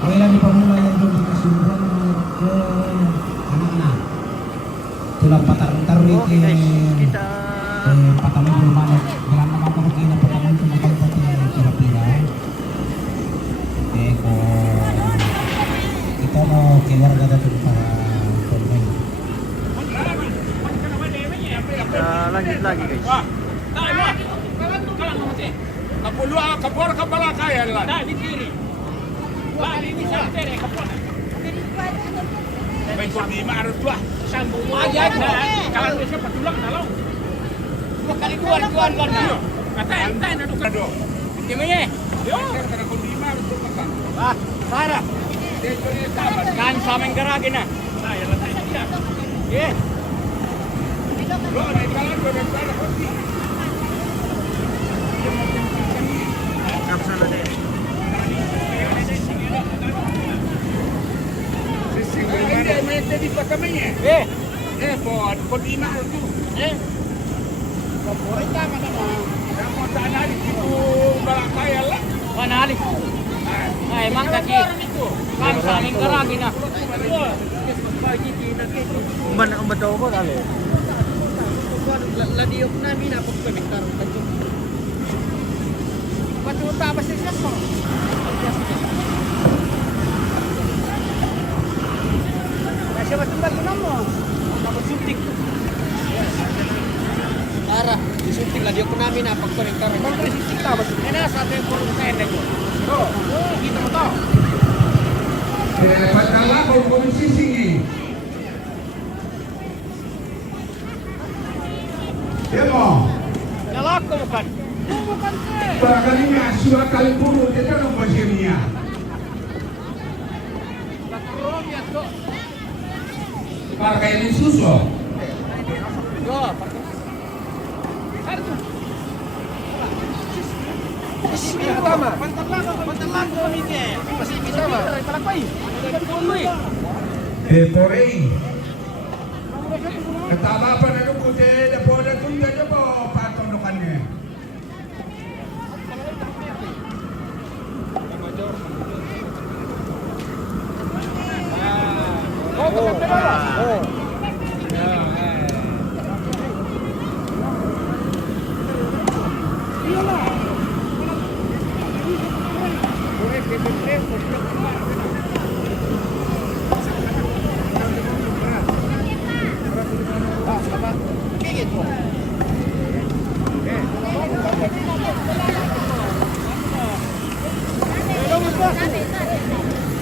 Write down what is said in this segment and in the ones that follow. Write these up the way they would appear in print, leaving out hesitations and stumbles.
Kailan ipamula yan doon sa kasunduan ke anak-anak. Tulang patarong-tarong Okay guys, kita patamay lumanag. Bilang naman ka magkina patamay kung magpapati kirapira. Ko ito no keluarga dapat para pemain. kita lanjut lagi guys. Kapulua, kapur kapala kaya lah. Dah di kiri. Wah, ini sampai deh kapur. Baik kau di mana tuah? Sambung aja. Kalau bisa patulang kalau. Kali kuan lah. Kata nak kado. Gimana? Yo, kalau kau di mana tu makan. Ah, Sarah. Kan sameng geragin na. Saya lah saya. Eh. Lo naik jalan kau dah sana pasti. Kapsal deh. Dia main jadi pakamnya. Kau di mana tu? Kapur itu mana mah? Kamu tak ada di situ balak kaya lah. Mana ali? Emang kaki kan saling geragi na. Umban daw ko kali. Ladiok na mina pagpabiktar tanjung. Patuta ba siya so? Kasi matubag ko na mo. Tapos suntik. Ara, disuntik ladiok ko namin na pagpabiktar. Bang suntik ta ba? Ena sa atin puro kain na ko. Kita mo to. Patala kau sising. Ya mo. Nyalak ko bukan. Bukan sih. Barangkali sudah kali puluh kita nak macamnya. Bakrom ya to. Pakai ini susu. Go. Pertama. Pantalan ko mike. Pasti bisa ba? Palakpay. Porém. Ketama pa na nung kuti na po na tunda na po patonokan niya.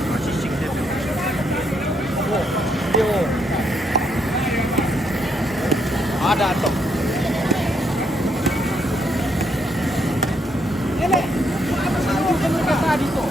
Masisig dito. Ada to. Ele. Ano ka dito?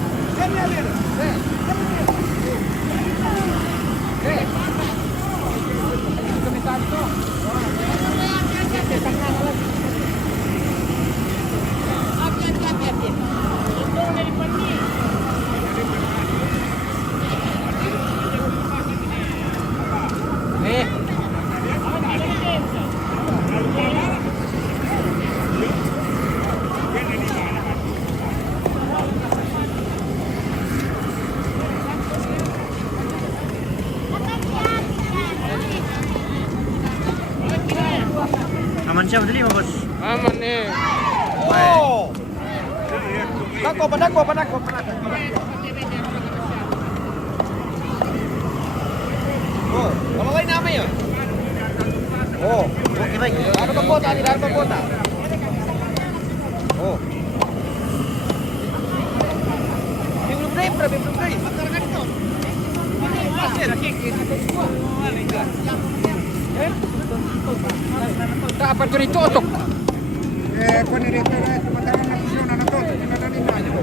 Aman siya, madali mo boss. Aman eh. Oh. Padako. Oh, kalau lain nama ya? Oh, Okay baik. ada kota di dalam kota. Oh. Belum break. Makan itu. Tak apa itu otok. Kung nirito na ito matalang na pisyon na to, pinadaling na niyo.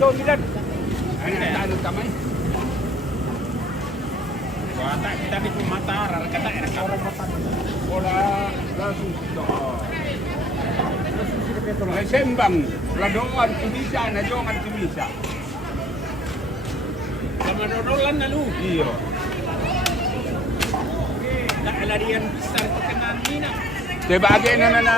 Show nila. Ano kamay? Wata kita di Matara, kata era orang mata. Bola langsung sudah. Sembang, ladoan bisa, najongan bisa. Sama dodolan na lu. Iya. Tak larian besar terkenal Nina. Sebagai nana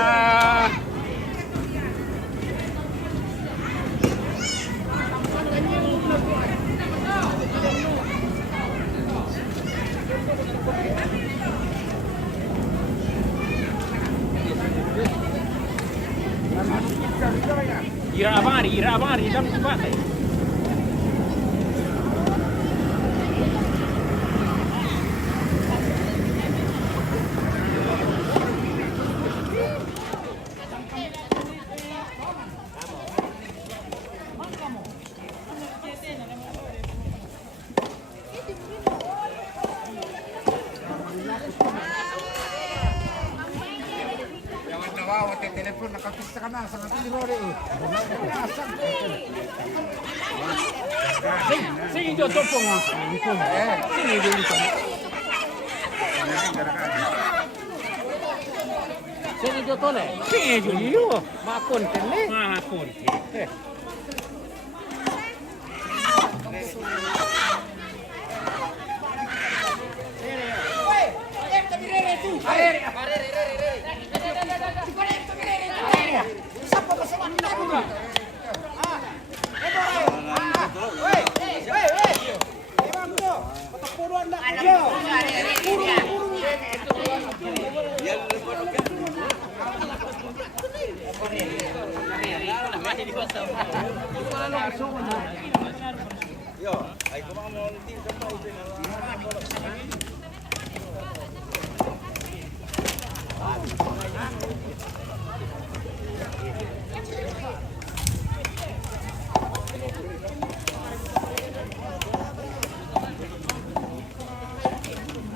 Ira abari, dalam tempat. Telepon nakapista ka na sa ating lori. Sige, jo topo mo. Sige, dito. Sige, jo tole. Sige, jo. Makon tele. Makon.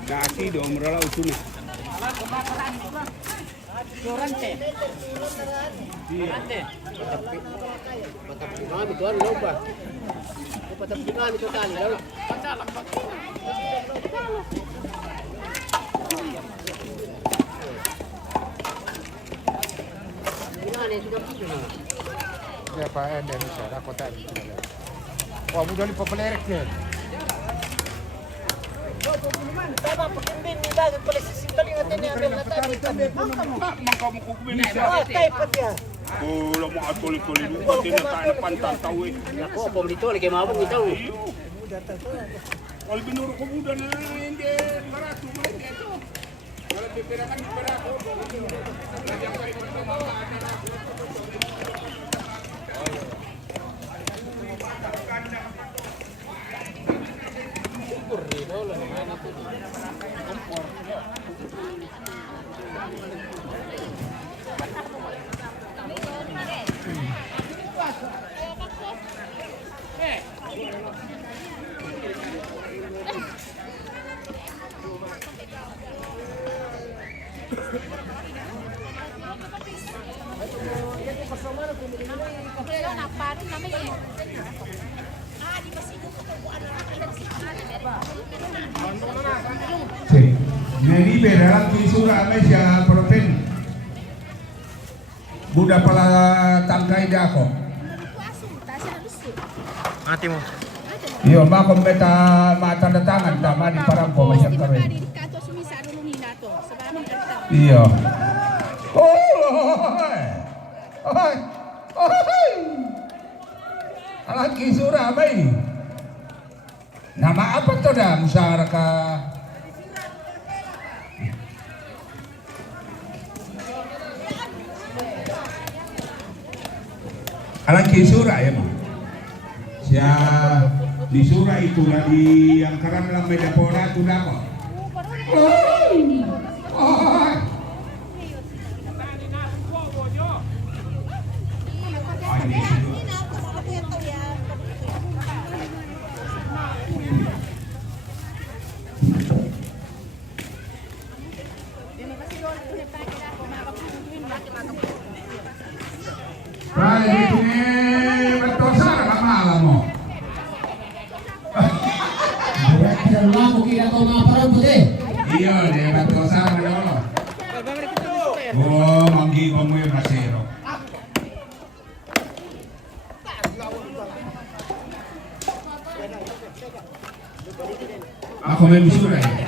Kaki dong, merala utuhnya. Dorante. Dorante. Matapingan itu ano ba? Patapingan itu tali daw. Pasalak ba? Pingan sudah gitu. Siapa Indonesia kota itu. Wah, mudah dipopuler ke. Tama, pag-imbin ni Dagat pala sa simbaling natin niya. Mangkamukukumin siya. Tayo pa siya. Wala mo atuloy-tuloy. Pati na tayo pantataw eh. Ako, pumulito. Lagi mabong ito. Wala binuro ko muda na hindi. Barato mo rin ito. Wala pipirakan yung barato. Lagyan pa rin ito mga Sí, me libera di surah Malaysia Propen. Budak pala tangkai dah ko. Mati mo. Iyo, makom beta mata datangan tama di parangko Malaysia Karen. Iyo. Alaki surah mai. Nama apa tu dah musyawarah? Alaki surah ya mah. Siap. Di surah itulah di yang karang lang may dapora ito na ako. Oh! Oh! Ay, Bertosa, nakakala mo. Direktur laku kira kau ngapain tuh deh? Iya, dia Bertosa ano. Oh, manggiba mo yung nasero. Ako may busura eh.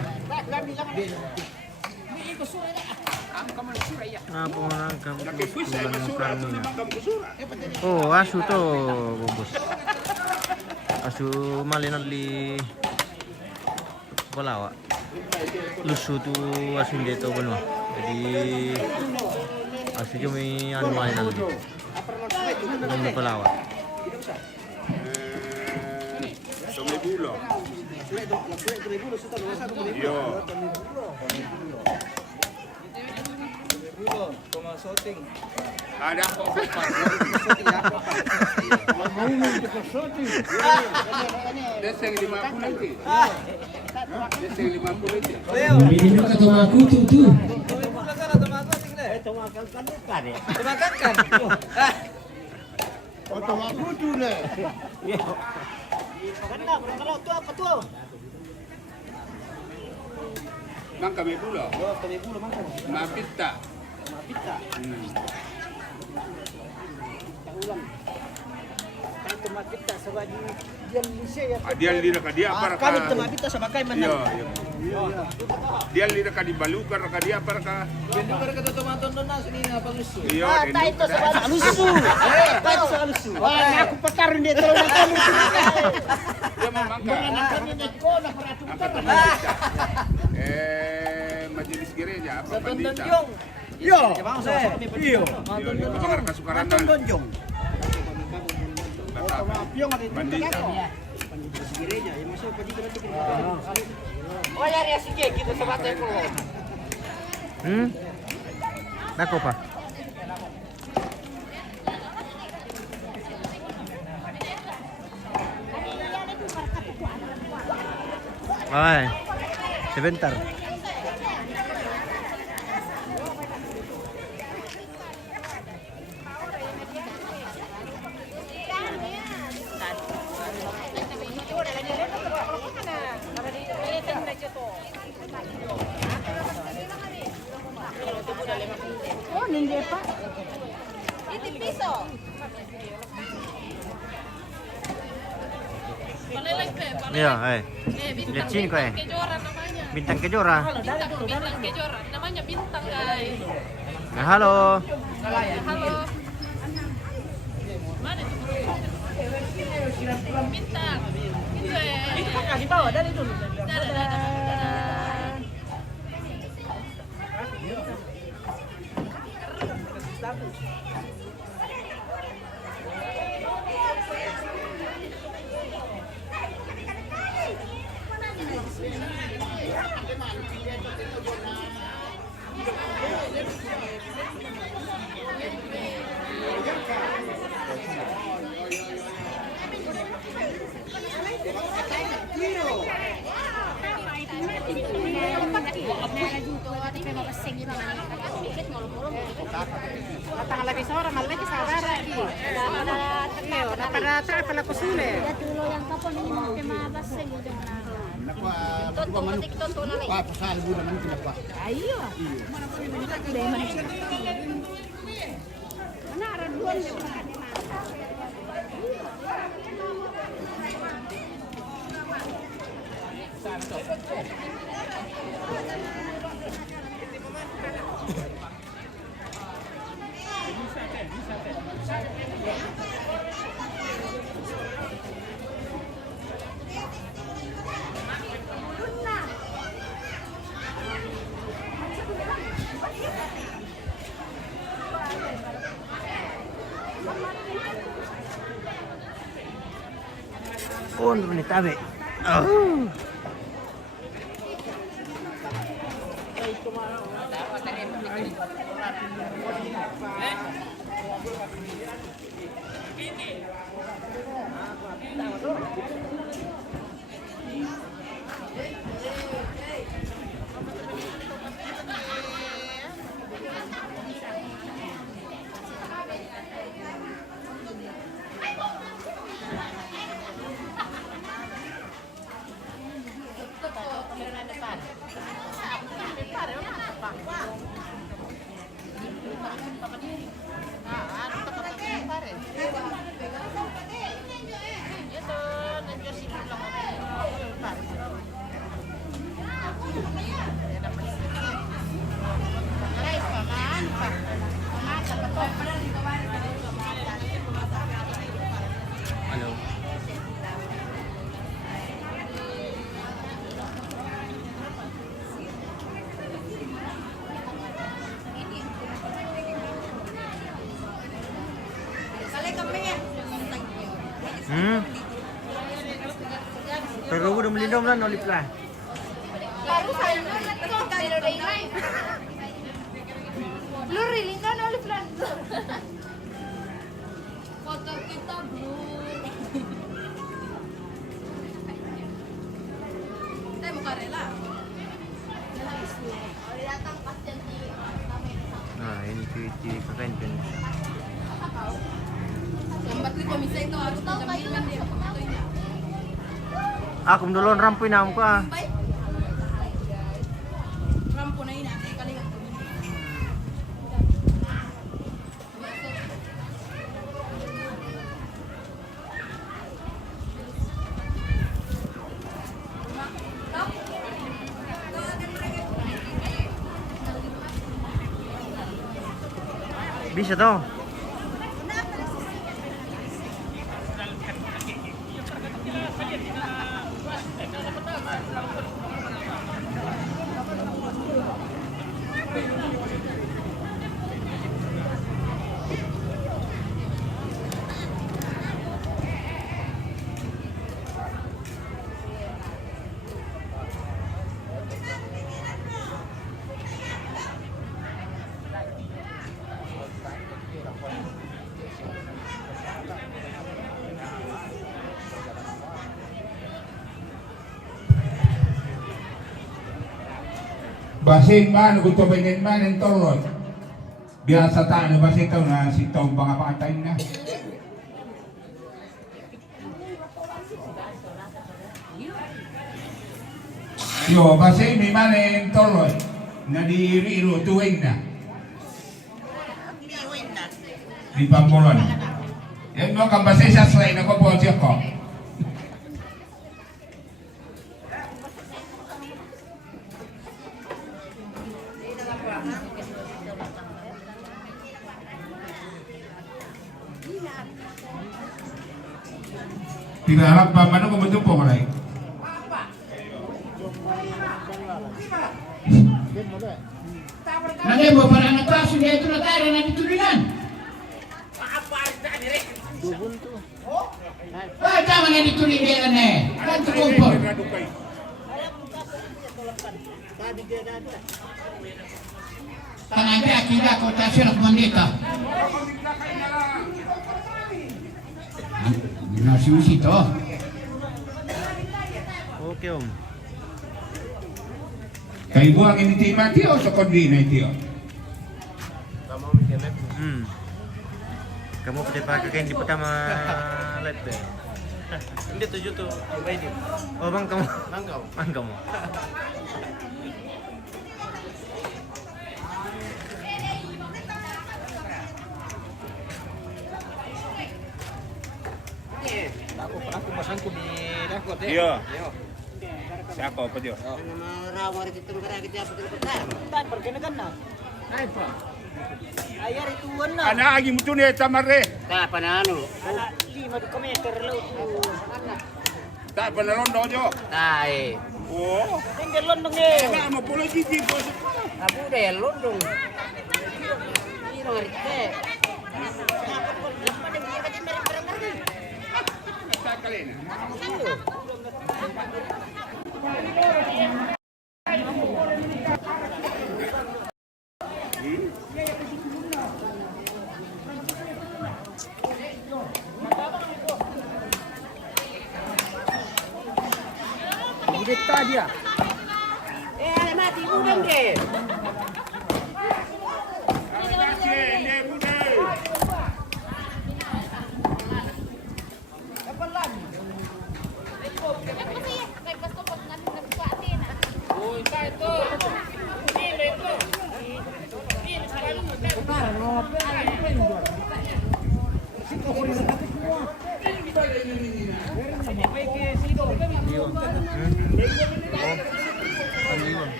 Apa orang kamu bulan Oh, asu to bos. Asu malinan di Palawa. Lusu tu asu dia to benua. Jadi asu cumi anu malinan di Palawa. Yo. Ada ako pa. Deseng 50 nanti. Deseng 50 nanti. Ini kata aku tuh. Mang kami pulo. Mapit tak? Dia lira ka dia para ka. Iya. Dia lira ka di balukar ka dia para ka. Iya, Tayo sa alusu. Wah, aku pekarin dia terlalu kamu. Dia memangka. Majelis gereja apa pandita? Yo. Iya, bakar kasukaranan. Pandita. Oh, ya sige gitu sa batay ko. Nako pa. Ay, sebentar. Oh, hindi pa. Iti piso. Iya, Bintang cinco, Kejora namanya. Bintang Kejora. Bintang Kejora. Namanya bintang, guys. Nah, halo. Halo. Mana itu? Bintang. Itu Pakai di bawah dari dulu. lagi seorang malah lagi sabar lagi. Naparata pala kusule. Tulo yang kapon ini mau kemabas sa gitu na. Tonton matik tonton na. Pak, pasal bulan nanti dapat. Ayo. Mana ada dua ni. Oh, ano ni tabi? Oh. Halo. Pero udah melindung lah nolip lah. Lu rilingan oleh plan. Foto kita belum. Saya mau karela. Datang pas janji. Nah, ini cuci kekencan. Lambat li komisa itu harus dijamilkan dia fotonya. Aku dulu rampuin aku ah. Rampo na ina kali ka. Bisa toh. Basin man, gusto binin man ang tolot. Biasa tayo basin ito na si Tom mga pakatay na. Yo, basin may man ang tolot. Nadiriiro tuwing na. Di Pampulon. Yan mo kang basin sa slay na ko po siya ko. Tidak harap mana kau betul pun lagi. Nanti bawa barang atas sudah itu nanti ada nanti turunan. Ah, jangan yang ditulis dia nih. Kan terkumpul. Tangan dia akhirnya kota Sirah Mandeka. Nasi usi toh. Oke om. Kayak buang ini timah tio sekondi nih tio. Kamu pasti pakai kain di pertama live deh. Ini 7 tuh. Oh bang kamu. Bang kamu. Aku pasangku di dapur deh. Iya. Siapa apa dia? Rawar itu tenggerak kita apa betul. Tak perkenakan nak. Apa? Ayar itu warna. Ana lagi mutu nih tamare. Tak pananu. 5 meter laut tu. Tak penelon dojo. Tai. Oh. Tinggal londong eh. Ana mau polo jiji bos. Abu deh londong. Iro ngerti. sa kalina. Budeta dia. Mati udang deh.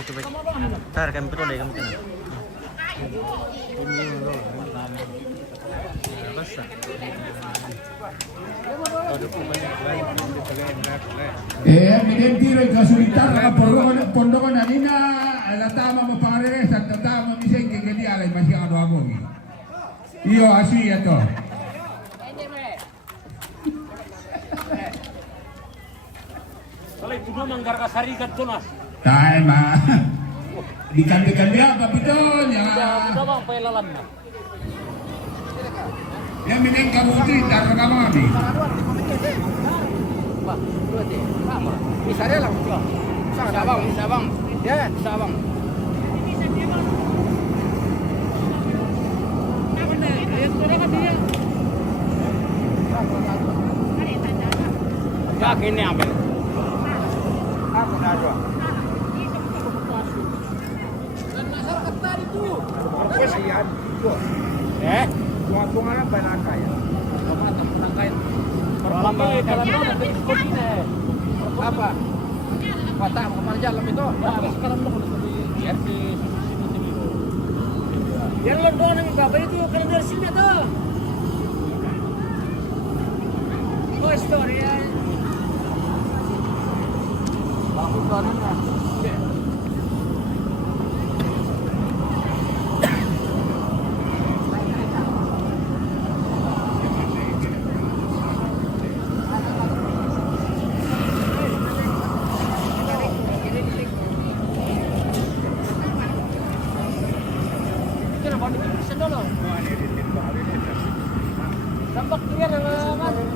Oke baik. Ntar kami betul deh kamu kena. Basta. Evidente il casualità della pondokan nanina la tama mo pare sa tama mi sei che dia lai masyado ako. Iyo asi ito. Kalau itu manggar kasari kan tunas. Tayo ma. Di kanti-kanti apa betul ya. Bang pelalan na. Yang mineng kabuti daro kamu abi. Bisa dia lah. Bisa bang. Ya, bisa bang. Ya kini apa? Aku dah dua. Kesian. Tuang-tuangan banaka ya. Apa? Kota kemana jalan itu? Yang London yang berapa itu kalau dari sini tuh? Oh story ya. Bagus banget. Tampak dia mas.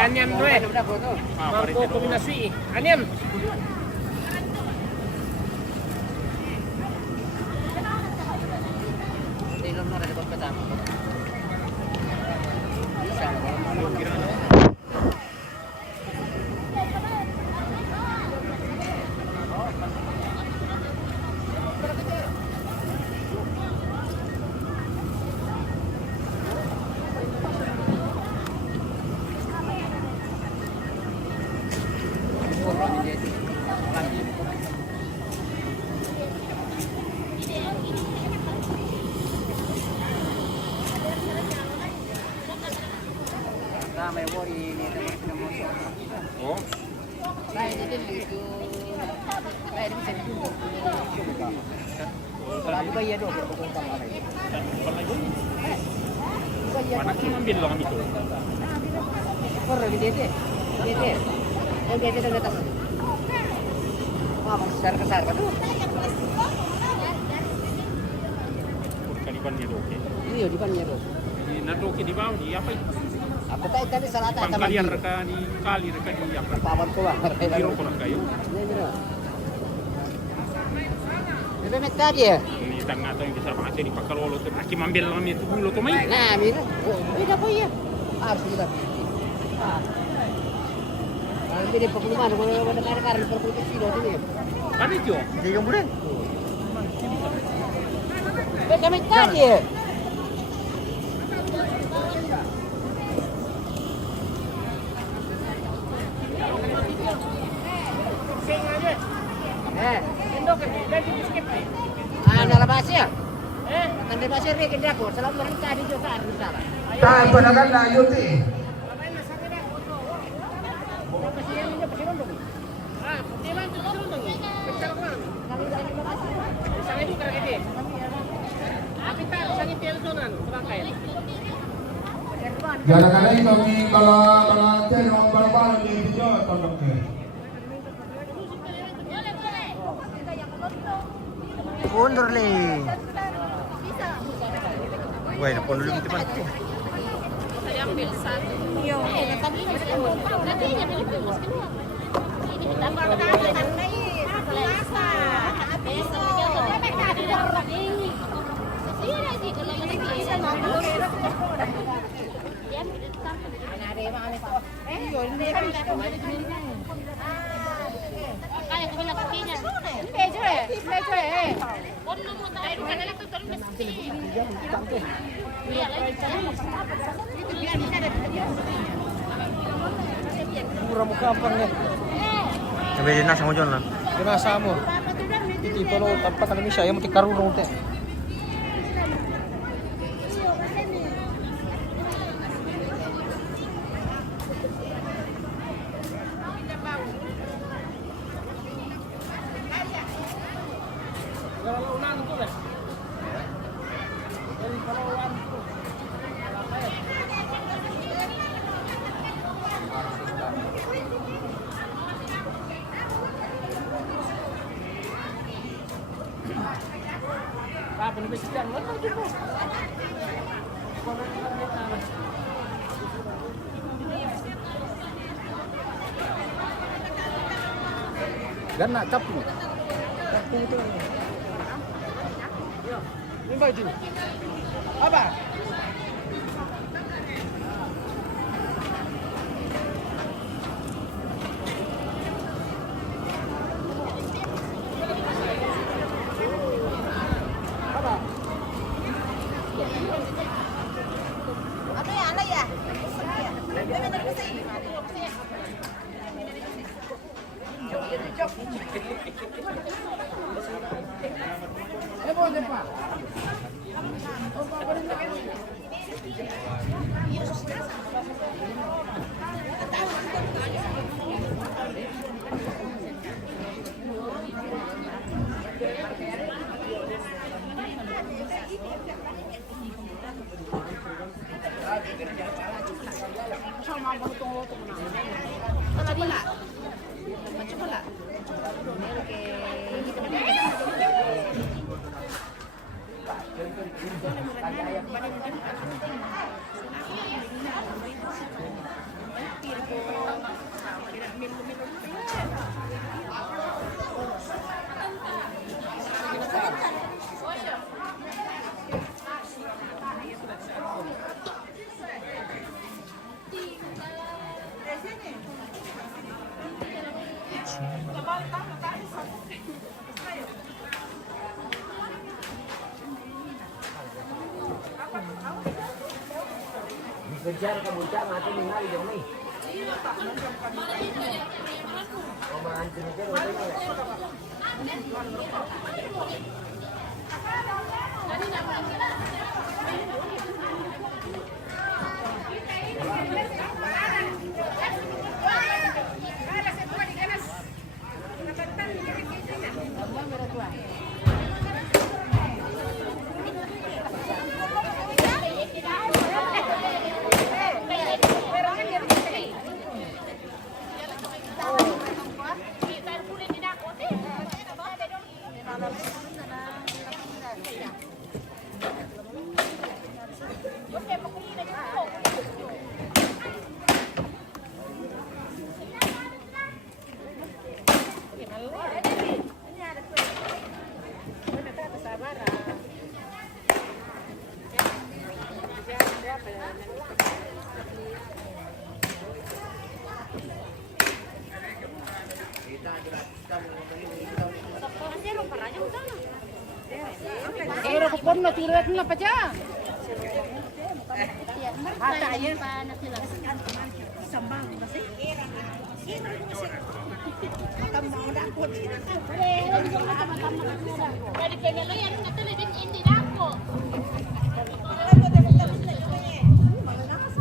Anian gue, mampu kombinasi anian. itu kayak bisa dijual. Kalau bayar dong, bukan kamar ini. Mana sih ngambil lang itu? Korang gede. Yang gede dari atas. Wah, besar kan tuh. Kaliban niya doke. Iya, di depannya tuh. Di nadoke di bawah di apa? Apa tadi salah tak Pangkalian reka di kali reka di apa? Paman ko ba? Biro ko lang kayo. Bebek tadi ya? Ini tengah atau yang bisa pakai di pakalolo tuh. Aki mambil lang itu bulo tuh may. Nah, mira. Beda po ya. Harus kita. Nanti di pengumuman, kalau ada karena perpuluhan kilo ini. Ano ito? Hindi yung bulan. Bebek tadi ya? Nalabas ya? Nalabas ya, Rick, hindi ako. Salamat lang tadi dito sa akin sala. Tahan pa na kan layot eh. Gara-gara itu kalau cari orang baru-baru di video tondoknya. Mundur le. Wah, nak pundur gitu pan. Saya ambil satu. Iya. Tadi masih nanti ya pilih mas keluar. Ini ditambah lagi karena ini puasa. Besok mereka ada orang ini. Sesira sih kalau ini bisa mampu. Ya, ada yang mana tuh? Iya, ini kan kayak kena kakinya. Bejo ya. Kono mo tayo kana lang tutul mesti. Iya lagi itu biar bisa ada video. Murah muka apa nih? Sampai di nasa mo John lang. Binasa mo. Hindi pa lo tampak kami siya yung tikarurong te. Gana kapu. Kapu itu. Ini baju. Apa? Apa ya anak ya? Kejar kemudian mati ningali dong nih. Omongan jenisnya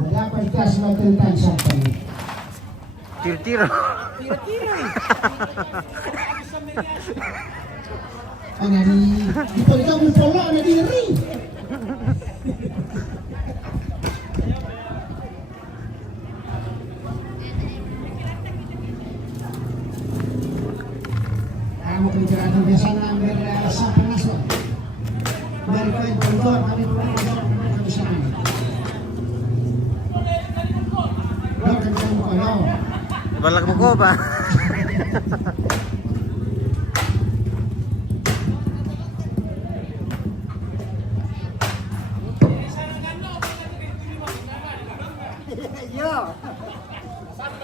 Ada apa ikas tentang sampai? Tiro-tiro. Ana di pagkaw mo polo na diri. Kamu bicara biasa ambil sampai naswa. Dari poin pondok kami di sana. Balak mo ko ba?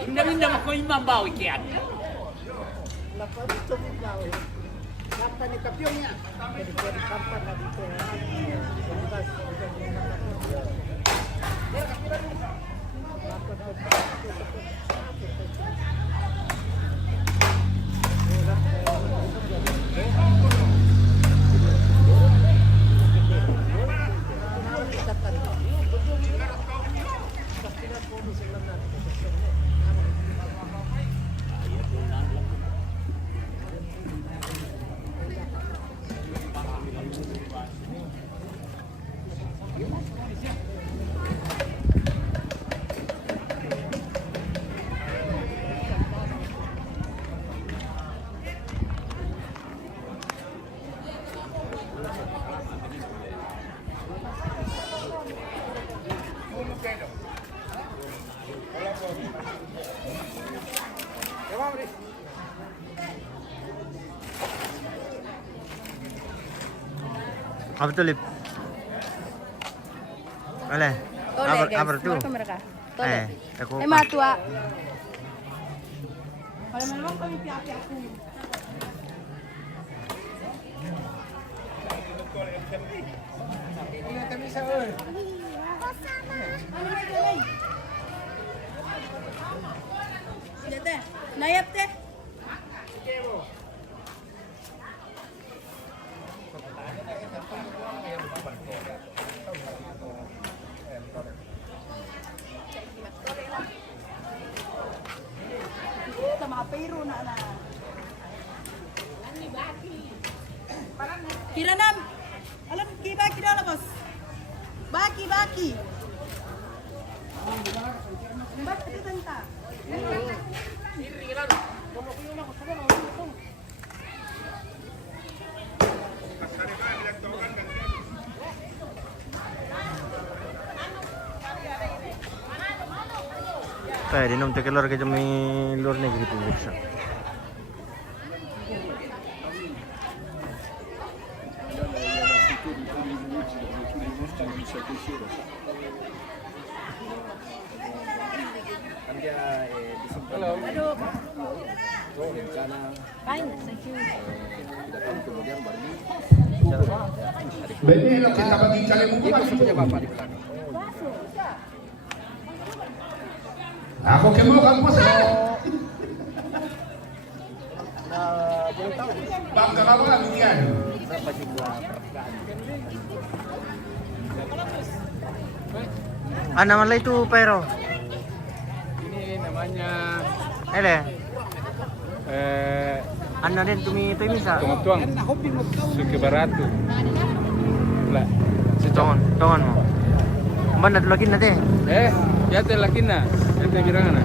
Indah-indah ako yung mambawi kiyan. Apa tuh lip? Oleh. Apa tuh? Mereka. Aku. Tua. Kalau memang kami piaki aku. Nayap teh. Kiranam, alam baki dalam bos. Baki. Baki itu tentang. Kayak di nom tekelor ke jami luar negeri tu bisa. Benih lo kita bagi kalian buku masih punya bapak di belakang. Aku kemo kamu sah. Bangga kamu lah demikian. Nama lah itu Pero. Ini namanya Ano din, tumisa. Tuang-tuang. Suki barato. Wala. Si Tongon mo. Ba, natulagin na te. Yate laki na. Yate birangan na.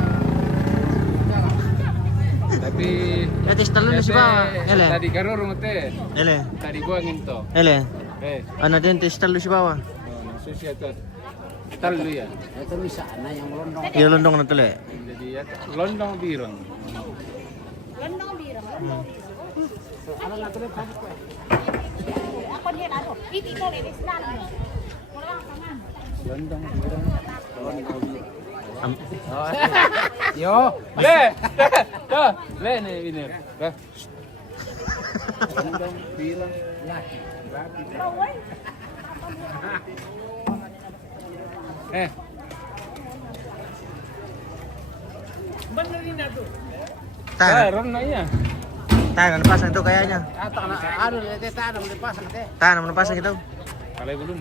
Tapi Yate, talon na si ba? Ele. Tadi karurong te. Ele. Tadi buangin to. Ele. Eh, Ano din, talo si ba? susia to. Talo ya. Ito may sana yung londong. Ilondong na tuli. Jadi ya londong birong. Londong birang. Ako din ano. Iti ko rin islan. Wala tangan. Londong birong. Yo. Le. Tuh, le nih winner. Tuh. Londong birong. Bawal. Taruh na iya. Tayo, napasang ito kaya niya. Atak na ano lete ta mo lipas ate. Tayo, napasang ito. Kalay belum.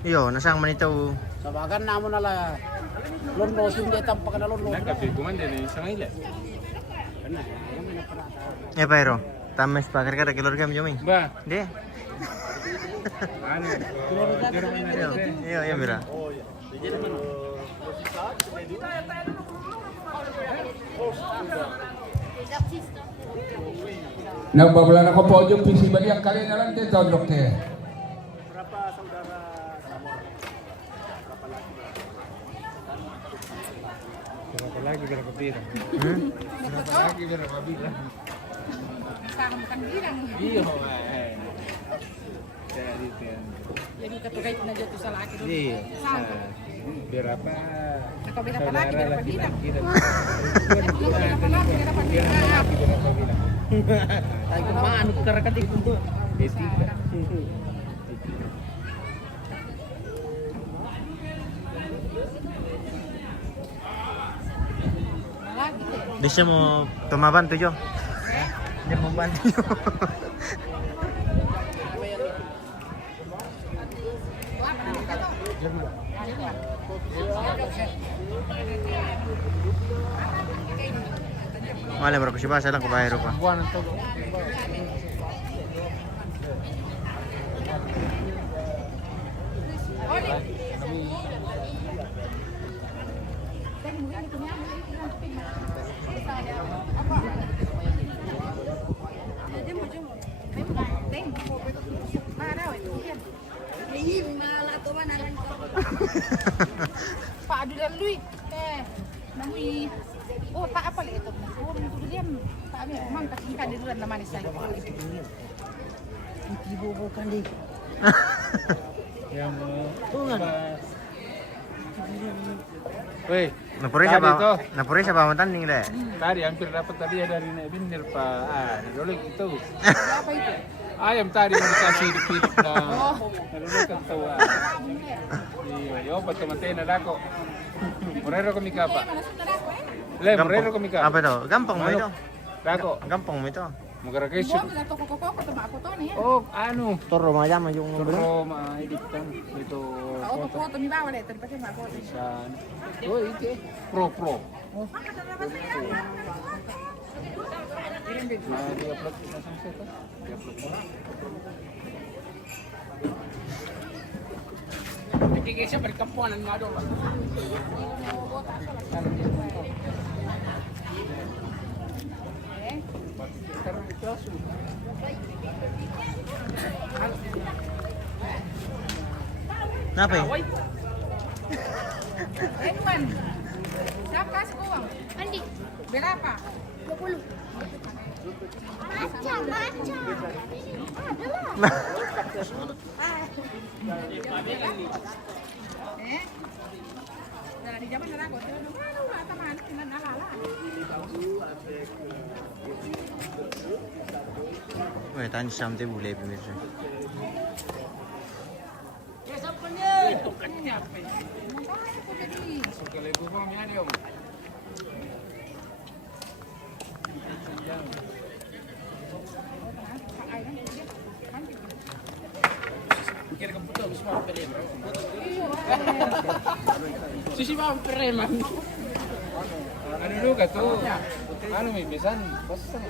Iyo, nasang man ito. Sabagan na mo na la londo sindi tampak na londo. Nagkape kuman din isang ila. Pero, tamas pa, kira-kira kilor kami yung Ba, Hindi. ano? Tiro man na. Iyo, mira. Nagbabala na ko po yung festival yang kali na lang dito, dokter. Berapa lagi berapa bira? Berapa lagi berapa bira? Saan bukan birang. Iya, jadi kan. Jadi katugay na dito sa laki doon. Iya. Berapa? Ako berapa lagi berapa birang. Kita. Berapa lagi berapa birang. Berapa bilang? Tay kumaan ko karakati ko. Etika. Di siya mo tumabanto yo. Hindi mo banto yo. Wala bro, kasi basa lang kung bayro pa. Buwan to. Paadulan lui. Nami. Oh, tak apa le itu. Oh, itu dia. Tak ambil. Mang kasih kan di luar nama ni saya. Ibu bukan di. Yang Tungan. Weh, Napuri siya ba matanding le? tadi hampir dapat tadi ya dari Nek Binir Pak. Ah, Dolik itu. Apa itu? Ayam tadi yang dikasih dipilih nah. Dolik ketawa. Iya, yo patay na dako. Morero kami kapa. Le, morero kami kapa. Apa ito? Gampang mo ito. Dako. Gampang mo ito. Magkarakay Buat na to koko ako to ni. Oh, ano? Toro, mayaman yung numero. Pero ma-editan ito. Ako po to ni bawal ito pati ma ko. Sa oh, ite. Pro. Di-upload na sa set. Di-upload mo. Hindi siya berkampuanan nga do. Napa eh? Edman. Siapa kasih uang? Andi. Berapa? 20. Baca. Adalah. Dari zaman na ako, ano wala taman, kinanalala. Wait, tanya samte boleh pemirsa. Ito kanya pa. Sekali ibu bang yan yung. Kira ka puto, gusto mo pere. Sisi ba pere man? Ano lu ka to? Ano may bisan? Basang.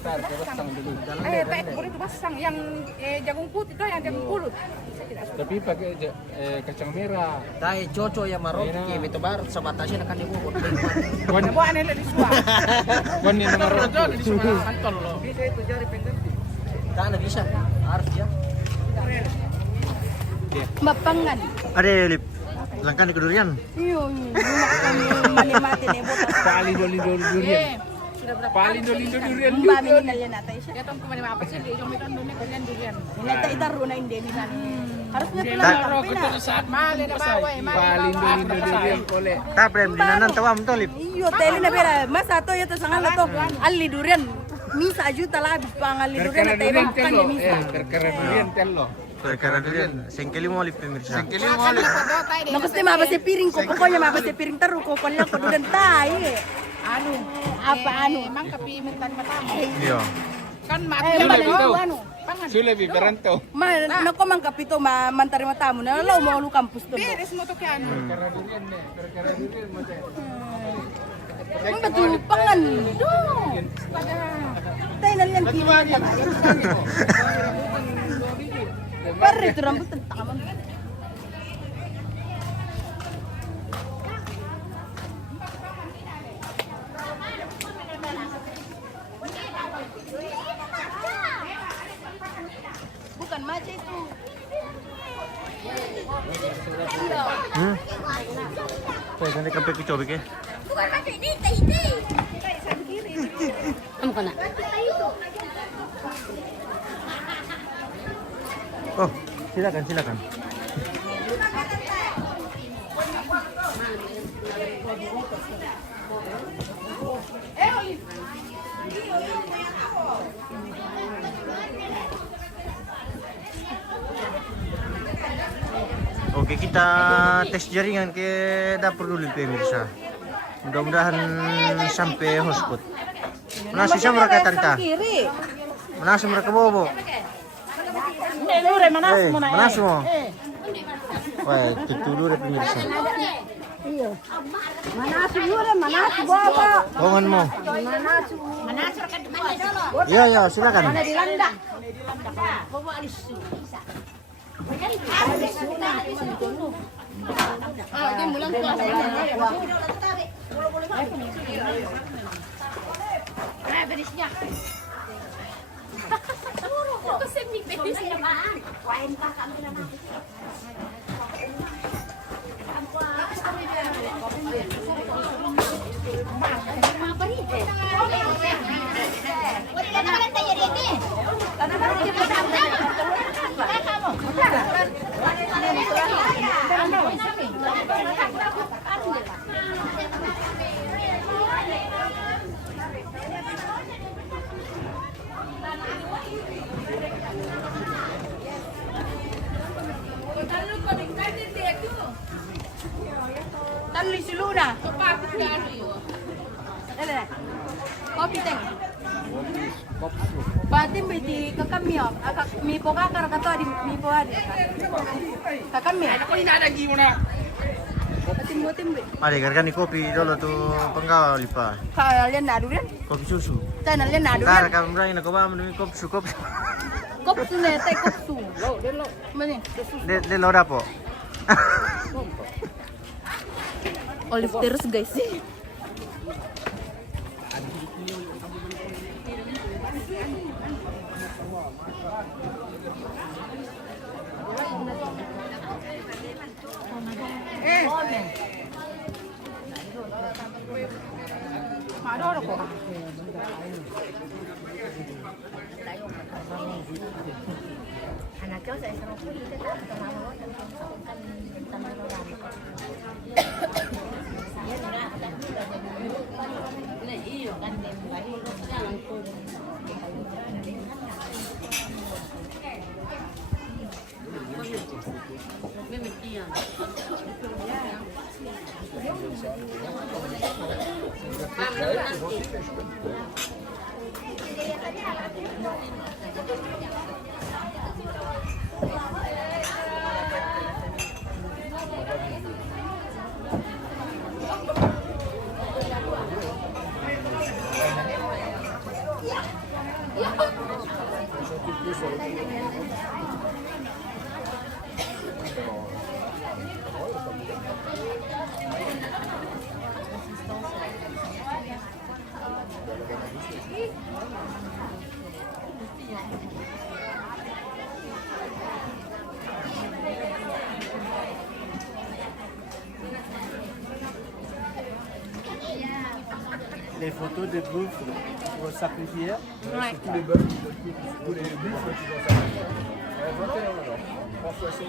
Tar, basang dulu. Tak boleh itu basang. Yang jagung putih itu yang jagung pulut. Tapi pakai kacang merah. Dahil Jojo yang Maroki, itu baru sa batasnya akan dibuat. Nabo aneh di suah. Wan ni naman ro. Di semua kantor loh. Bisa itu jari pengganti. Tak bisa, harus ya. Mapangan. Ada lip. Langkan di kedurian. Iyo, menikmati nih buat. Paling doli durian. Sudah berapa? Paling doli durian. Mbak minin na yan natin siya. Ya tong kemana apa sih? Di yung miton dunia kalian durian. Nata itaro na hindi ni nani. Harusnya Di tulang laro kampi ko na. saat mali na baway. Paling doli durian kole. Tapre dinanan tawam to lip. Iyo, teli na pera. Mas ato yato sangal na to. Ali durian. Misa ajuta labis pang ali durian na tayo makan ni misa. Perkara durian tello. Perkara durian. Sengkeli mo lip pemirsa. Nagusti mabas si piring ko. Pokoknya mabas si piring taru ko. Kanya ko durian tayo. Anu, apa anu? Emang kapi mentan matamu. Iya. Kan Eh, mati mana lagi. itu anu? Sule biberanto. Nako man kapito mantari matamu na law mo lu kampus to. Beres mo to kyan. Perkara durian ne. Perkara durian mo te. Ang betul pangan. Do. Tayo na yan kilo. Pare itu rambut tentang. Bukan maja itu. Pwede na kape ko chobi ke. Bukan maja ini, teh. Kamu kena. Oh, silakan silakan. Oke, kita tes jaringan ke dapur dulu pemirsa. Mudah-mudahan sampai hotspot. Mana sih mereka tanta? Kiri. Mana sih mereka bobo? Lure manas mo na. Mana semua? Wah, itu dulu pemirsa. Iyo. Manas lure, manas bobo. Tongan mo. Manas. Manas ra kad dulu. Iya, iya, silakan. Mana dilanda? Ah, dia bulan puasa. Nah, berisnya. Kasi berisnya baan. Kuain pa kami na natin. Talo si Luna. Dale. Kopi teng. Batin beti kakamio. Mi po kakar kato di mi po adi. Kakamio. Ako inadagi mo na. Batin mo timbe. Ada kan ni kopi dulu tuh penggawa lipa. Kalian nadu kan? Kopi susu. Tayo nalian nadu Ntar kan? kami berani nak kau minum kopi susu kopi. Kopsu ne, tayo kopsu. Mani. De lo dapo. Olive terus guys. Madoro ko. Anak kau saya suruh pergi ke tak ke mama lo dan teman lo lama. Dia nggak ada ni iyo kan dia bayi lo jangan pun. Memang dia. Les photos des bœufs pour sacrifier. Ouais. Tous les bœufs, tous les buffles qui vont sacrifier. 21 alors. 3 fois 5.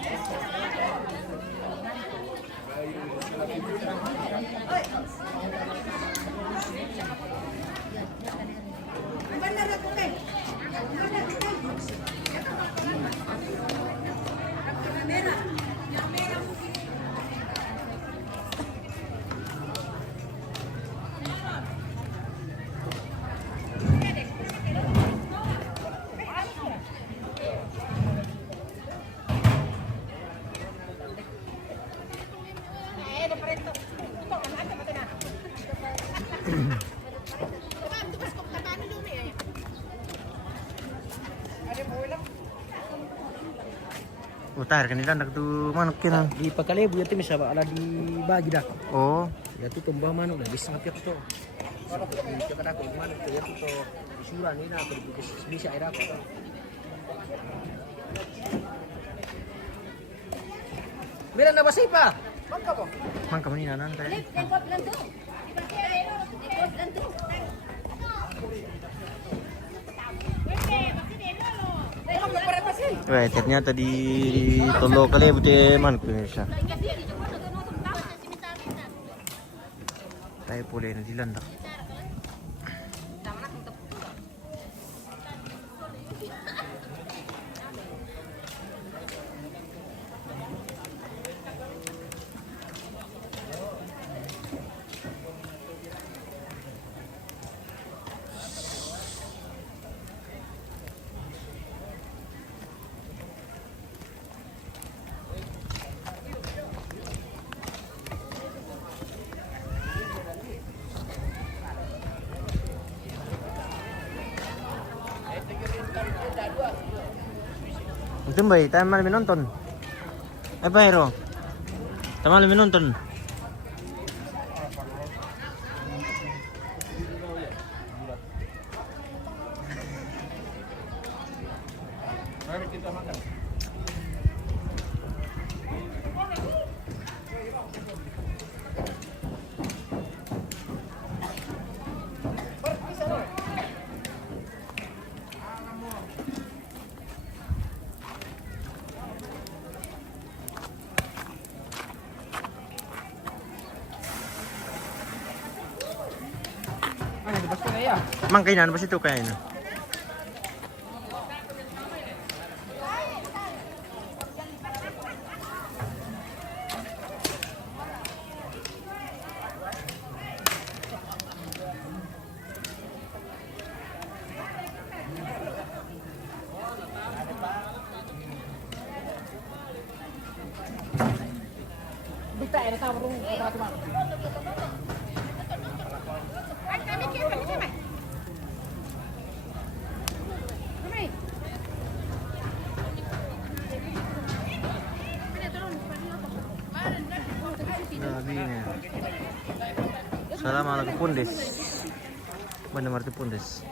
Utar kanila nagtu manok kinan. Di pagkalibo yun bisa ala dibagi dah. Oh, Ya tu tumbang manok dah bisa ngatiak tu. Di cakap aku manok tu ya tu to disuran ni nak bisa air aku. Mira na basay pa. man kamo ni nanan tayo. Tengok lentu. Tengok lentu. Weh, ternyata di tolo kali buti manok ni siya. Tayo pula na dilandak. Itu mbak, tayo malam nonton. Apa hero? Tayo malam nonton. Mari kita makan. Mang kainan ba siya ito kain? Grabe yun eh. Salamat ke Pundes. Mana marti Pundes.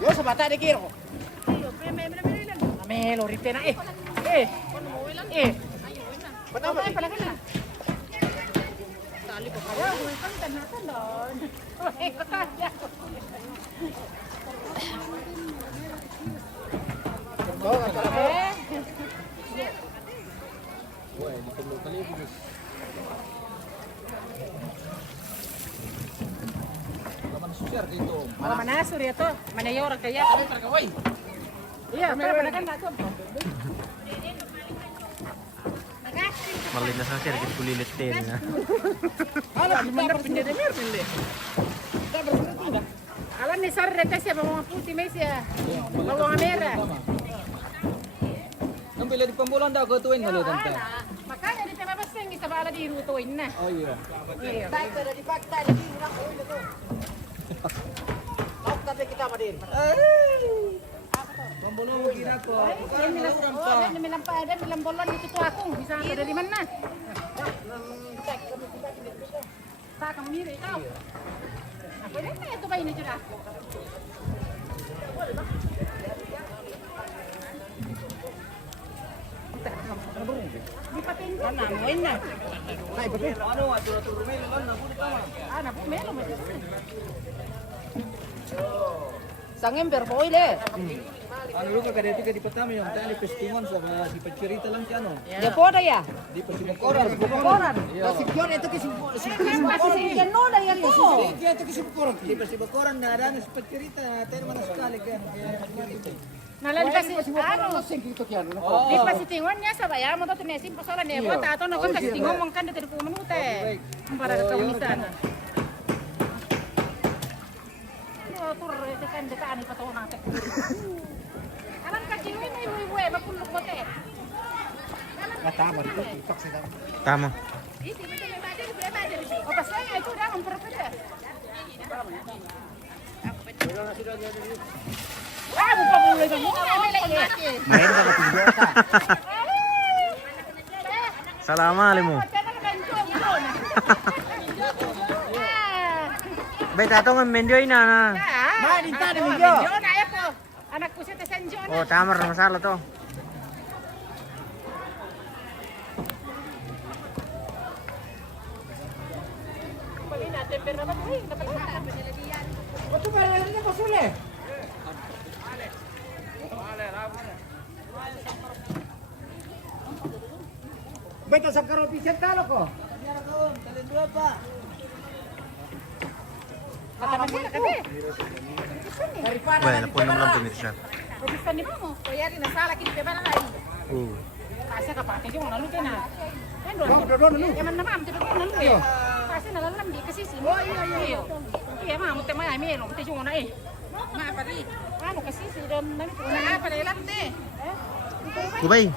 Yo sa bata de kiro. Melo rite na Benar ba? Tali ko pa. Kan tanatan doon. sir dito. Mga manasur ito. Manayor kaya. Iya, pero kan bato. Malinas na siya, dikit kulilit din. Alam ni sar rete siya mga puti may siya. Mga mera. Nung bila di pambulan daw gotuin malo tante. Makanya di tema basta yung isabala di rutuin na. Oh iya. Baik pada di fakta di bilang oh itu. Kau tapi kita madin. Pambulan kira ko. Milang pa ada, milang bolon dito to ako. Bisa ka dari mana? Sa kang miri ikaw. Apa ini ito ba ini jura? Di patingin. Ano mo ina? Ay, betul. Ano, atur-atur melo kan na pud tama. Ah, na po melo mo. Sangem berboile. Ano lu ka dito ka di patami yung tali pestingon sa si pagcerita lang ki ano. Ya poda ya. Di pa si Bukoran. Koran. Si Bukoran itu si Masih no na ya to. Kaya ito si Bukoran. Di pa si Bukoran na ada si pagcerita tayo man sekali kan. Nalalabas si ano? Di pa si tingon niya sa baya mo to tinesim po sala nebo tato no kan kasi tingon mong kan dito po manute. Para ka kawisan. Tur kan dekaan pa to nate. Alam ka kinoi may buwe mapulok mo te. Tama. O pas saya itu dah memperpeda. Ah, buka boleh dong. Main ka na Salama mo. Bet atong mendoy na na. Dinta ni Minjo. Na ya po. Anak ko siya ta San John. Oh, tamar na masala to. Pali natin pero naman ay napalata. Betul pada ini pasule. Beto sa karo piset talo ko. Matamasya na kami. Well, napuno lang pinit siya. Pagkista ni mo, kaya rin nasala kini pa na ay. Oh. Kasi kapatid yung nalu na. Doon. Yaman na ma'am, tibok nalu eh. Kasi nalalam di kasi si mo. Iyo. Iya ma'am, mo tema ay melo, te yung na eh. Ma pa ri. Ano kasi si don nami ko na pa rin te. Kubay.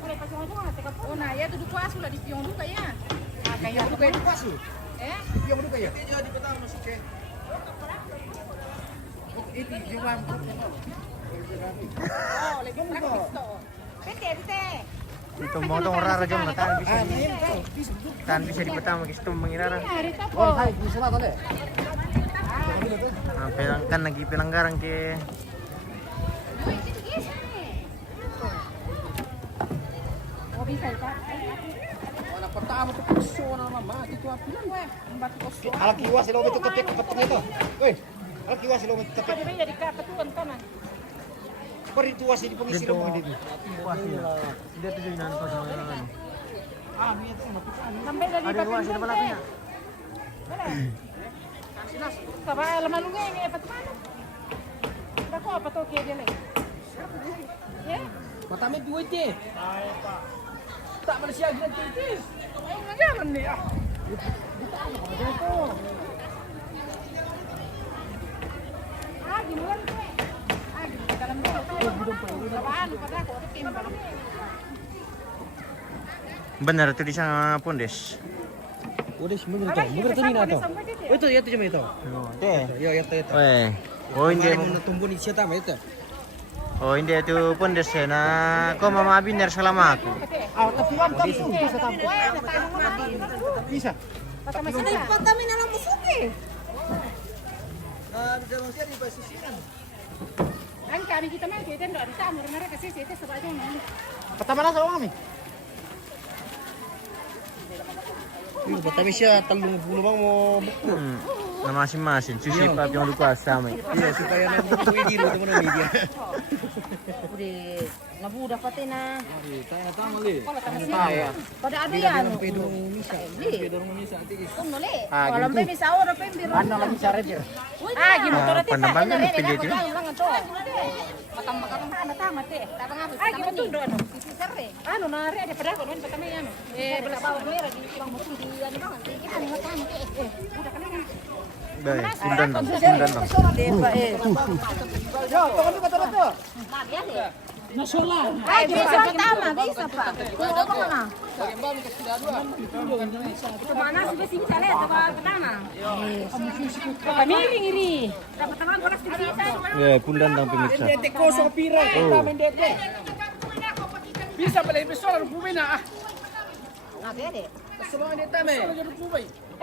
Kaya pa yung ano, teka po na, ya duduk wasu lah di pion duka ya. Kaya duka itu wasu. Pion du kaya. Di patama masuk ke. Itu jual. Oh, lagi nak Pete. Ito mo itong rara dyan na tan bisa tan bisa dipatama gusto mangirara. Hari ta po. Oh, hai, bisa lah tadi. Pelang kan lagi pelanggaran ke Oh, bisa ka. Wala pertama tu kuso na mama, itu apa lang? Mbak ko. Alam kiwas sila mo tutupik kapatid ito. Uy, alam kiwas sila mo tutupik. Pwede ba jadi kapatuan ka man? Pari tuwas di pengisi dito. mo dito. Dito din nan pa sa ano. Ah, niya to mapitan. Sampai dari Ada ruas di depan lapnya. Silas, taba alam malungay ni epat mano. Dako apa to kaya dili? Ya. Matamit duit eh. Tak manusia gila titis. Ay ngayon ni ah. Ah, ginuan ko. Ah, ginuan dalam ko. Tabaan pa dako, timba. Benar itu di sana Pondes. Udah sebenarnya to. Mugir to ni na to. Ito cuma ito. Teh. Yo ito. Weh. Oh hindi Kemarin mau tumbuh di siapa itu? Oh hindi itu Pondes ya na kau mama binar selama aku. Ah, tapi mantap bisa tampil. Bisa. Patamasin na. Patamin na lang musuki. Bisa manusia di posisikan. Ang kami kita man kita ndo ada tamu mereka kasi sete sabajo na. Patama na sa kami. Patami siya 30 bang mo buko. na masing-masing. Sisipap yung lupas sa amin. Iya, supaya nanti pwede lo teman-teman media. Udah nabuda pati na. Tama li. Pada ada yan. Pedro Misa. Beli. Pedro Misa tigis. Nuli. Ah, Walang gitu. may misaw na pembiro. Ano lang sa radio? Ah, gimotor ti pa. Pandaman na pili dito. Matang-matang na tama te. Tama nga. Ah, gimotor ano? Sisir eh. Ano na re ada pada ko man patama yan. Belas bawa mera di ibang musim di ano bang. Kita ni matang te. Udah kana. Bay, sundan lang. Sundan lang. Depa eh. Yo, tokon ko to to. Ay, bisa tama, bisa pa. Kulo pa na. Mana sih sih sale taba pertama. Kamiring iri. Dapat tangan bolas di sini. Yeah, pundan lang pimiksa. Dete kosong pira. Tama dete. Bisa pala episode ng bumay na. Nah, bede. Semua dete me.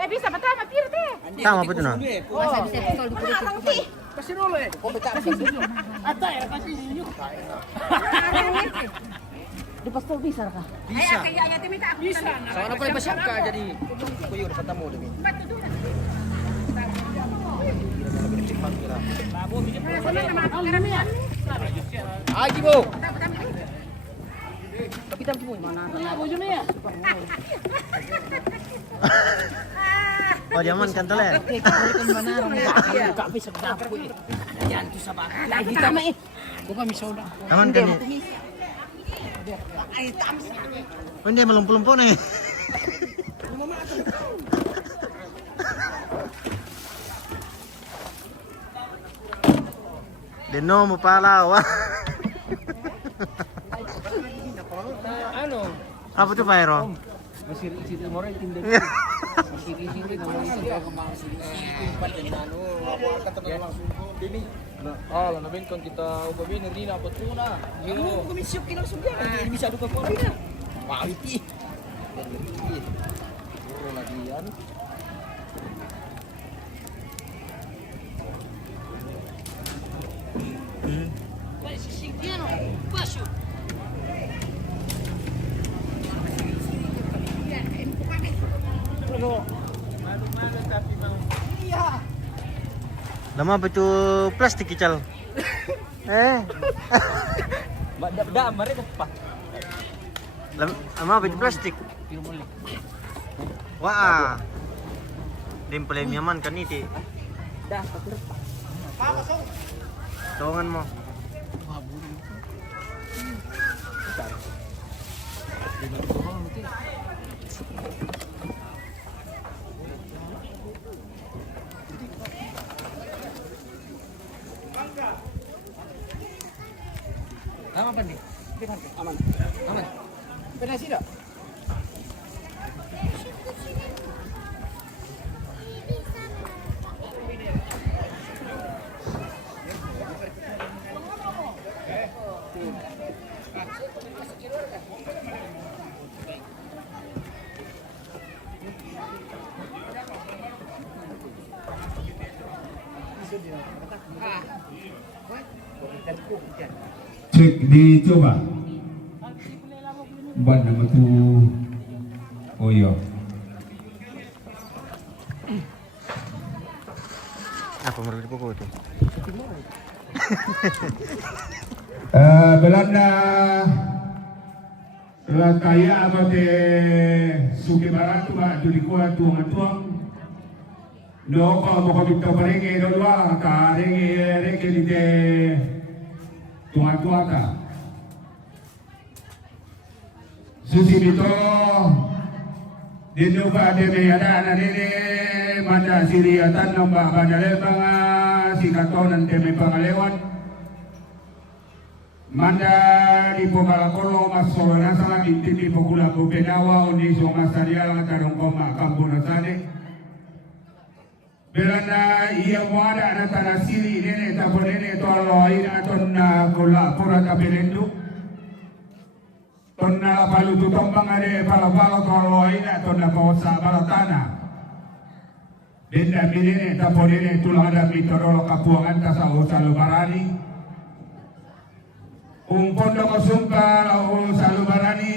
Bisa pertama pir teh. Tama pa ito na. Masa bisa pistol di kulit. Kasi rolo eh. Ata ya kasi ninyo. Di pistol bisa ka. Bisa. Kaya minta aku. Bisa. Sana pa pasyak ka jadi kuyur ketemu demi. Aji bu. Tapi tak pun mana? Oh, jaman kan tole. Tak bisa dapat. Jangan tu sabar. Lagi tama eh. Bukan misoda. Taman kan ni. Oh, hindi malumpo-lumpo na eh. Deno mo pala wa. Ano? Apa tuh Pairo? Masih situ moral tindak. Masih sini namun sa kemasi. Pat ano, ako kata na langsung bini. Ah, nabin kan kita ubabi ni Rina patuna. Ano komisyon kinasog yan. Hindi bisa duka ko rin. Wait. Puro lagi yan. Lama ba ito plastic ical? Eh. Da mari pa. Lama ba ito plastic? Wah. Dim pala yung yaman kaniti. Da patulog pa. Tawangan mo. Aman pa ni? Aman. Aman. Pwede sila? Cek dicoba. Buat nama tu. Oh iya. Apa menurut pokok itu? Belanda la kaya abate suke baratu ba tu di kuat tuang. No ko mo ko bito parenge do wa ka renge di de tuan ka. Susi bito dino ba de me ada na nene manda siriatan nomba bandale banga sikatonan teme pangalewan. Manda di Pogalakolo masolo na sala binti di Pogula Bupenawa oni so masaria tarong koma kampuna sane. Belanda iya muada na tanasili nene taponene to aloi na tonna kola pura tapelendu. Tonna la palu tu tombang ade palo to aloi na tonna pausa balatana. Benda bilene taponene tulang ada mitoro kapuangan tasau salubarani. Pondo kosungka lau salubarani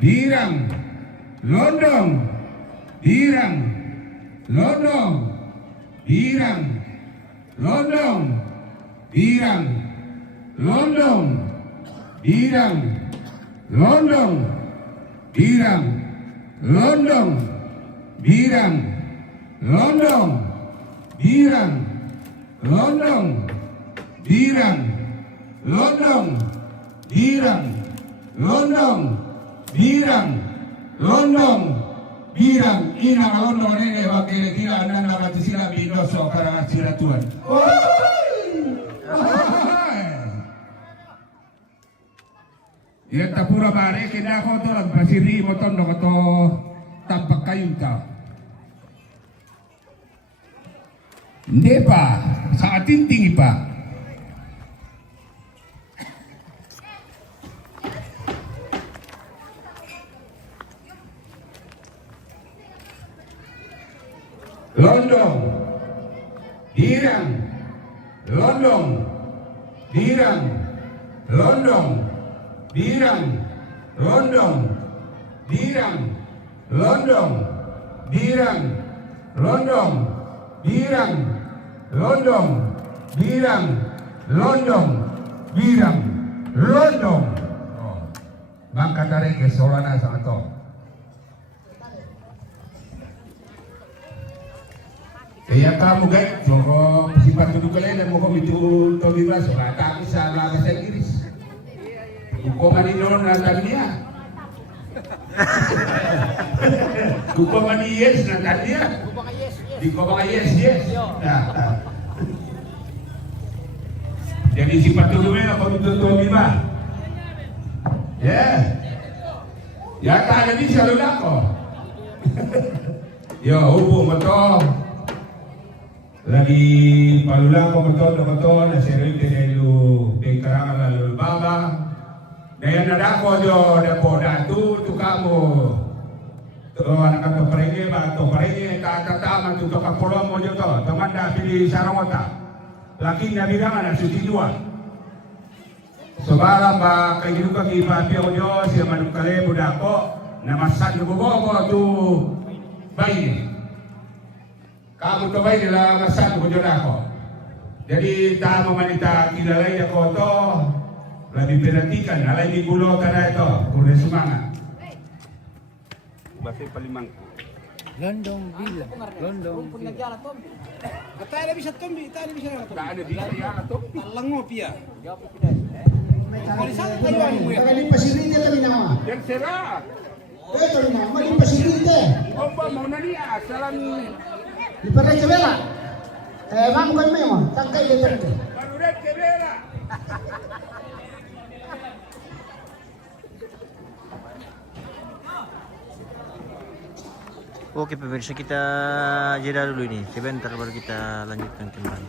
dirang, londong, dirang, londong, dirang, londong, dirang, londong, dirang, londong, dirang, londong, dirang, londong, dirang, londong, dirang, londong, dirang, londong, dirang, londong, dirang, inang londong nene wakil kira nana mati sila binoso karena sila Tuhan. Ya tapura bare kena ko to lang pasiri mo tondo ko to tampak kayong ta. Hindi pa, sa ating tingi pa. Londong, dirang, londong, dirang, londong, dirang, londong, dirang, londong, dirang, londong, dirang, londong, dirang, londong, dirang, londong. Oh, mangkat tarik ke solana sangat to. Kaya kamu guys, joko sifat duduk kalian dan mau itu Tommy Baso, tapi salah bahasa Inggris. Hukuman di non Natalia. Hukuman di yes Natalia. Di hukuman yes. Nah. Jadi sifat duduk kalian mau itu Tommy Baso. Ya. Ya tak ada di selalu lako. Yo, hubung betul. Lagi palulang ko betul na sering tinelu di karangan lalu baba. Daya nadako jo dako datu tu kamu. Tu anak kata perenge ba tu perenge kata taman tu kapolo mo jo to. Teman dah pilih sarangota. Laki na bidangan na suci dua. Sobara ba kay gidu ka gipapi jo siya manukale budako na masad no bobo tu bayi. Kamu to bayi nila masad ko dyan ako. Jadi tama manita kilalay ako to. Labi pinatikan, alay di bulo na ito. Kure sumanga. Basta palimang. Londong Villa. Londong Villa. Tadi bisa tombi, tadi bisa na Tak ada bisa ya atau Lango pia. Tagaling pasilite kami naman. yang serah. Kami naman, maging pasilite. Bomba mau nani asalan Di pada cewela. Mamu kan memang, tangkai dia tangkai. baruret kebela. Oke pemirsa, kita jeda dulu ini. Sebentar baru kita lanjutkan kembali.